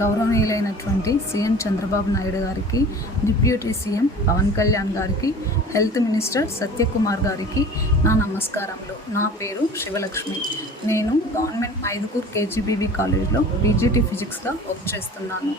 గౌరవనీయులైనటువంటి CM Chandrababu Naidu గారికి deputy CM Pawan Kalyan గారికి health minister Satyakumar గారికి నా నమస్కారములు. నా పేరు శివలక్ష్మి. నేను గవర్నమెంట్ మైదుకూర్ కేజీబీబీ కాలేజ్లో పీజీటీ ఫిజిక్స్గా వర్క్ చేస్తున్నాను.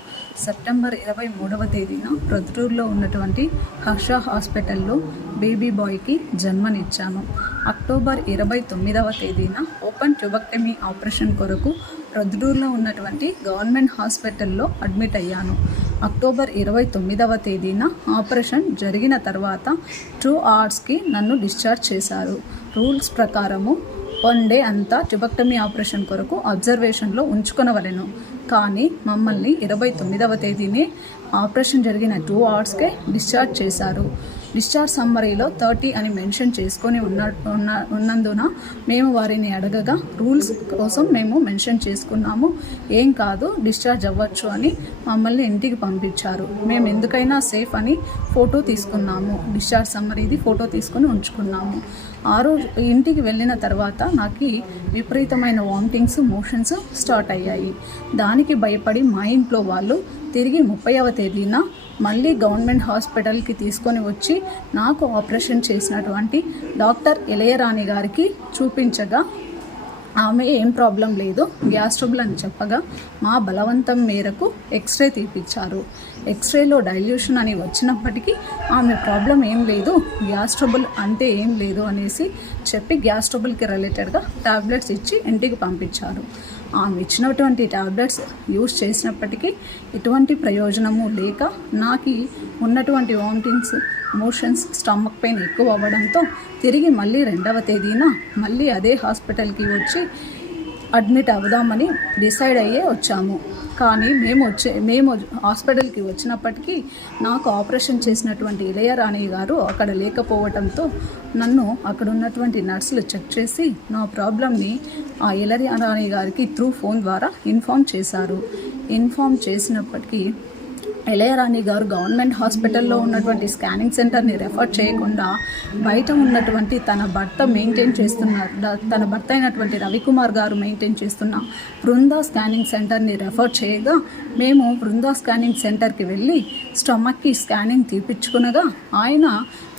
సెప్టెంబర్ ఇరవై మూడవ తేదీన ప్రొద్దుటూరులో ఉన్నటువంటి హర్ష హాస్పిటల్లో బేబీ బాయ్కి జన్మనిచ్చాను. అక్టోబర్ ఇరవై తొమ్మిదవ తేదీన ఓపెన్ ట్యూబక్టమీ ఆపరేషన్ కొరకు ప్రొద్దుటూరులో ఉన్నటువంటి గవర్నమెంట్ హాస్పిటల్లో అడ్మిట్ అయ్యాను. అక్టోబర్ ఇరవై తొమ్మిదవ తేదీన ఆపరేషన్ జరిగిన తర్వాత టూ అవర్స్కి నన్ను డిశ్చార్జ్ చేశారు. రూల్స్ ప్రకారము వన్ డే అంతా ట్యూబక్టమీ ఆపరేషన్ కొరకు అబ్జర్వేషన్లో ఉంచుకొనవలెను. కానీ మమ్మల్ని ఇరవై తొమ్మిదవ తేదీనే ఆపరేషన్ జరిగిన టూ అవర్స్కే డిశ్చార్జ్ చేశారు. డిశ్చార్జ్ సమ్మరీలో థర్టీ అని మెన్షన్ చేసుకొని ఉన్న ఉన్న ఉన్నందున మేము వారిని అడగగా రూల్స్ కోసం మేము మెన్షన్ చేసుకున్నాము. ఏం కాదు డిశ్చార్జ్ అవ్వచ్చు అని మమ్మల్ని ఇంటికి పంపించారు. మేము ఎందుకైనా సేఫ్ అని ఫోటో తీసుకున్నాము. డిశ్చార్జ్ సమ్మరీది ఫోటో తీసుకొని ఉంచుకున్నాము. ఆ రోజు ఇంటికి వెళ్ళిన తర్వాత నాకు విపరీతమైన వామిటింగ్స్ మోషన్స్ స్టార్ట్ అయ్యాయి. దానికి భయపడి మా ఇంట్లో వాళ్ళు తిరిగి ముప్పైవ తేదీన మళ్ళీ గవర్నమెంట్ హాస్పిటల్కి తీసుకొని వచ్చి నాకు ఆపరేషన్ చేసినటువంటి డాక్టర్ ఇళయరాణి గారికి చూపించగా ఆమె ఏం ప్రాబ్లం లేదు గ్యాస్ ట్రబుల్ అని చెప్పగా మా బలవంతం మేరకు ఎక్స్రే తీపిచ్చారు. ఎక్స్రేలో డైల్యూషన్ అని వచ్చినప్పటికీ ఆమె ప్రాబ్లం ఏం లేదు గ్యాస్ ట్రబుల్ అంటే ఏం లేదు అనేసి చెప్పి గ్యాస్ ట్రబుల్కి రిలేటెడ్గా టాబ్లెట్స్ ఇచ్చి ఇంటికి పంపించారు. ఆమె ఇచ్చినటువంటి టాబ్లెట్స్ యూస్ చేసినప్పటికీ ఎటువంటి ప్రయోజనము లేక నాకు ఉన్నటువంటి వామిటింగ్స్ మోషన్స్ స్టమక్ పెయిన్ ఎక్కువ అవ్వడంతో తిరిగి మళ్ళీ రెండవ తేదీన మళ్ళీ అదే హాస్పిటల్కి వచ్చి అడ్మిట్ అవుదామని డిసైడ్ అయ్యే వచ్చాము. కానీ మేము వచ్చే మేము హాస్పిటల్కి వచ్చినప్పటికీ నాకు ఆపరేషన్ చేసినటువంటి ఇళయరాణి గారు అక్కడ లేకపోవడంతో నన్ను అక్కడ ఉన్నటువంటి నర్సులు చెక్ చేసి నా ప్రాబ్లమ్ని ఆ ఇళయరాణి గారికి త్రూ ఫోన్ ద్వారా ఇన్ఫామ్ చేశారు. ఇన్ఫామ్ చేసినప్పటికీ ఇళయరాణి గారు గవర్నమెంట్ హాస్పిటల్లో ఉన్నటువంటి స్కానింగ్ సెంటర్ని రెఫర్ చేయకుండా బయట ఉన్నటువంటి తన భర్త మెయింటైన్ చేస్తున్నారు తన భర్త అయినటువంటి రవికుమార్ గారు మెయింటైన్ చేస్తున్న బృందా స్కానింగ్ సెంటర్ని రెఫర్ చేయగా మేము బృందా స్కానింగ్ సెంటర్కి వెళ్ళి స్టమక్కి స్కానింగ్ తీపిచ్చుకునగా ఆయన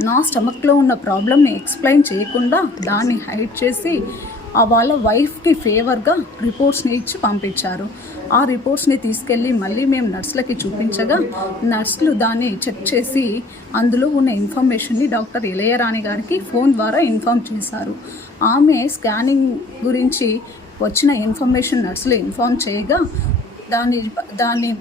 నా స్టమక్లో ఉన్న ప్రాబ్లమ్ని ఎక్స్ప్లెయిన్ చేయకుండా దాన్ని హైడ్ చేసి వాళ్ళ వైఫ్కి ఫేవర్గా రిపోర్ట్స్ని ఇచ్చి పంపించారు. ఆ రిపోర్ట్స్ని తీసుకెళ్ళి మళ్ళీ మేము నర్సులకి చూపించగా నర్సులు దాన్ని చెక్ చేసి అందులో ఉన్న ఇన్ఫర్మేషన్ని డాక్టర్ ఇళయరాణి గారికి ఫోన్ ద్వారా ఇన్ఫామ్ చేశారు. ఆమె స్కానింగ్ గురించి వచ్చిన ఇన్ఫర్మేషన్ నర్సులు ఇన్ఫామ్ చేయగా దాన్ని దాన్ని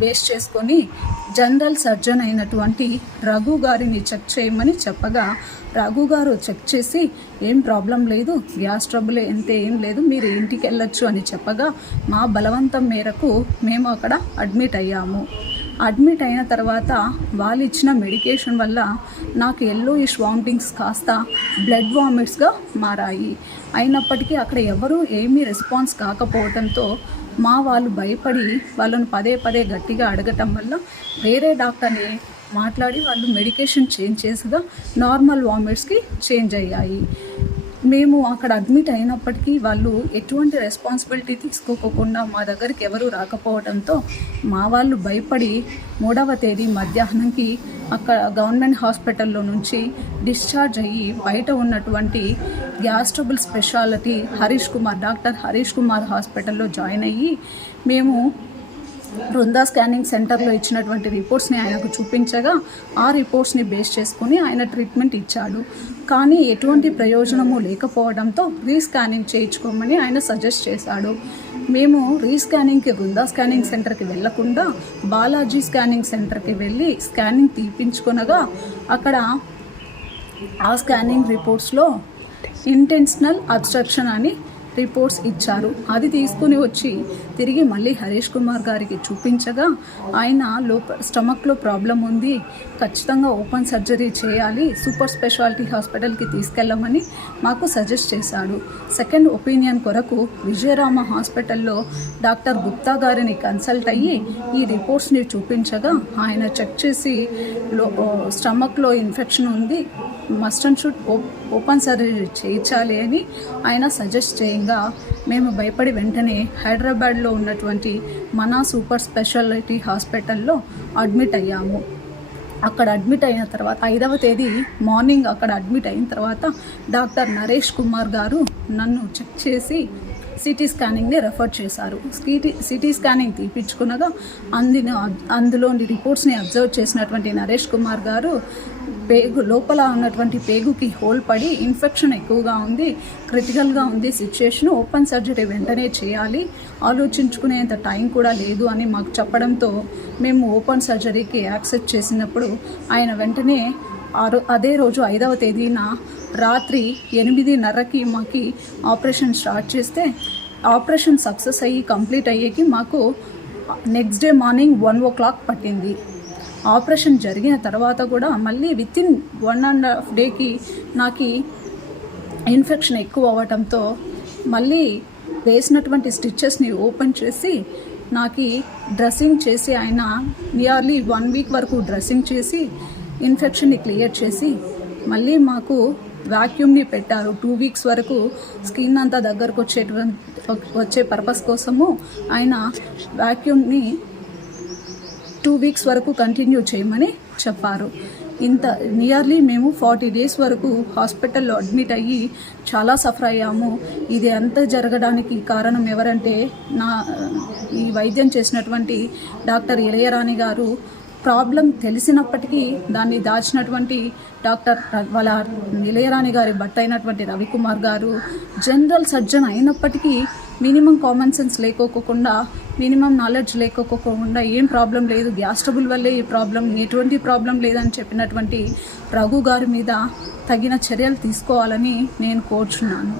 బేస్ చేసుకొని జనరల్ సర్జన్ అయినటువంటి రఘు గారిని చెక్ చేయమని చెప్పగా రఘు గారు చెక్ చేసి ఏం ప్రాబ్లం లేదు గ్యాస్ ట్రబుల్ ఎంత ఏం లేదు మీరు ఇంటికి వెళ్ళొచ్చు అని చెప్పగా మా బలవంతం మేరకు మేము అక్కడ అడ్మిట్ అయ్యాము. అడ్మిట్ అయిన తర్వాత వాళ్ళు ఇచ్చిన మెడికేషన్ వల్ల నాకు ఎల్లో ఇష్ వామిటింగ్స్ కాస్త బ్లడ్ వామిట్స్గా మారాయి. అయినప్పటికీ అక్కడ ఎవరూ ఏమీ రెస్పాన్స్ కాకపోవడంతో మా వాళ్ళు భయపడి వాళ్ళను పదే పదే గట్టిగా అడగటం వల్ల వేరే డాక్టర్ని మాట్లాడి వాళ్ళు మెడికేషన్ చేంజ్ చేసిగా నార్మల్ వామిట్స్కి చేంజ్ అయ్యాయి. మేము అక్కడ అడ్మిట్ అయినప్పటికీ వాళ్ళు ఎటువంటి రెస్పాన్సిబిలిటీ తీసుకోకుండా మా దగ్గరికి ఎవరు రాకపోవడంతో మా వాళ్ళు భయపడి మూడవ తేదీ మధ్యాహ్నంకి అక్కడ గవర్నమెంట్ హాస్పిటల్లో నుంచి డిశ్చార్జ్ అయ్యి బయట ఉన్నటువంటి గ్యాస్ట్రబుల్ స్పెషాలిటీ హరీష్ కుమార్ డాక్టర్ హరీష్ కుమార్ హాస్పిటల్లో జాయిన్ అయ్యి మేము బృందా స్కానింగ్ సెంటర్లో ఇచ్చినటువంటి రిపోర్ట్స్ని ఆయనకు చూపించగా ఆ రిపోర్ట్స్ని బేస్ చేసుకుని ఆయన ట్రీట్మెంట్ ఇచ్చాడు. కానీ ఎటువంటి ప్రయోజనము లేకపోవడంతో రీస్కానింగ్ చేయించుకోమని ఆయన సజెస్ట్ చేశాడు. మేము రీస్కానింగ్కి బృందా స్కానింగ్ సెంటర్కి వెళ్ళకుండా బాలాజీ స్కానింగ్ సెంటర్కి వెళ్ళి స్కానింగ్ తీపించుకొనగా అక్కడ ఆ స్కానింగ్ రిపోర్ట్స్లో ఇంటెన్షనల్ అబ్స్ట్రక్షన్ అని రిపోర్ట్స్ ఇచ్చారు. అది తీసుకుని వచ్చి తిరిగి మళ్ళీ హరీష్ కుమార్ గారికి చూపించగా ఆయన లోప స్టమక్లో ప్రాబ్లం ఉంది. ఖచ్చితంగా ఓపెన్ సర్జరీ చేయాలి. సూపర్ స్పెషాలిటీ హాస్పిటల్కి తీసుకెళ్ళమని మాకు సజెస్ట్ చేశాడు. సెకండ్ ఒపీనియన్ కొరకు విజయరామ హాస్పిటల్లో డాక్టర్ గుప్తా గారిని కన్సల్ట్ అయ్యి ఈ రిపోర్ట్స్ని చూపించగా ఆయన చెక్ చేసి లో స్టమక్లో ఇన్ఫెక్షన్ ఉంది. Must and should open surgery చేయించాలి అని ఆయన సజెస్ట్ చేయండి చేయంగా మేము భయపడి వెంటనే హైదరాబాద్లో ఉన్నటువంటి మన సూపర్ స్పెషాలిటీ హాస్పిటల్లో అడ్మిట్ అయ్యాము. అక్కడ అడ్మిట్ అయిన తర్వాత ఐదవ తేదీ మార్నింగ్ అక్కడ అడ్మిట్ అయిన తర్వాత డాక్టర్ నరేష్ కుమార్ గారు నన్ను చెక్ చేసి సిటీ స్కానింగ్ని రెఫర్ చేశారు. సిటీ సిటీ స్కానింగ్ తీపించుకునగా అందిన అందులోని రిపోర్ట్స్ని అబ్జర్వ్ చేసినటువంటి నరేష్ కుమార్ గారు పేగు లోపల ఉన్నటువంటి పేగుకి హోల్ పడి ఇన్ఫెక్షన్ ఎక్కువగా ఉంది క్రిటికల్గా ఉంది సిచ్యుయేషన్. ఓపెన్ సర్జరీ వెంటనే చేయాలి. ఆలోచించుకునేంత టైం కూడా లేదు అని మాకు చెప్పడంతో మేము ఓపెన్ సర్జరీకి యాక్సెప్ట్ చేసినప్పుడు ఆయన వెంటనే ఆ అదే రోజు ఐదవ తేదీన రాత్రి ఎనిమిదిన్నరకి మాకి ఆపరేషన్ స్టార్ట్ చేస్తే ఆపరేషన్ సక్సెస్ అయ్యి కంప్లీట్ అయ్యేకి మాకు next day morning one o'clock పట్టింది. ఆపరేషన్ జరిగిన తర్వాత కూడా మళ్ళీ within one and half డేకి నాకు ఇన్ఫెక్షన్ ఎక్కువ అవ్వటంతో మళ్ళీ వేసినటువంటి స్టిచ్చెస్ని ఓపెన్ చేసి నాకు డ్రెస్సింగ్ చేసి ఆయన నియర్లీ వన్ వీక్ వరకు డ్రెస్సింగ్ చేసి ఇన్ఫెక్షన్ని క్లియర్ చేసి మళ్ళీ మాకు వాక్యూమ్ని పెట్టారు. టూ వీక్స్ వరకు స్కిన్ అంతా దగ్గరకు వచ్చేటువంటి వచ్చే పర్పస్ కోసము ఆయన వాక్యూమ్ని టూ వీక్స్ వరకు కంటిన్యూ చేయమని చెప్పారు. ఇంత నియర్లీ మేము ఫార్టీ డేస్ వరకు హాస్పిటల్లో అడ్మిట్ అయ్యి చాలా సఫర్ అయ్యాము. ఇది అంత జరగడానికి కారణం ఎవరంటే నా ఈ వైద్యం చేసినటువంటి డాక్టర్ ఇళయరాణి గారు. ప్రాబ్లం తెలిసినప్పటికీ దాన్ని దాచినటువంటి డాక్టర్ వాళ్ళ ఇళయరాణి గారి భర్త అయినటువంటి రవికుమార్ గారు జనరల్ సర్జన్ అయినప్పటికీ మినిమం కామన్ సెన్స్ లేకోకుండా మినిమం నాలెడ్జ్ లేకోకుండా ఏం ప్రాబ్లం లేదు. గ్యాస్ ట్రబుల్ వల్లే ఈ ప్రాబ్లం ఎటువంటి ప్రాబ్లం లేదని చెప్పినటువంటి రఘు గారి మీద తగిన చర్యలు తీసుకోవాలని నేను కోరుచున్నాను.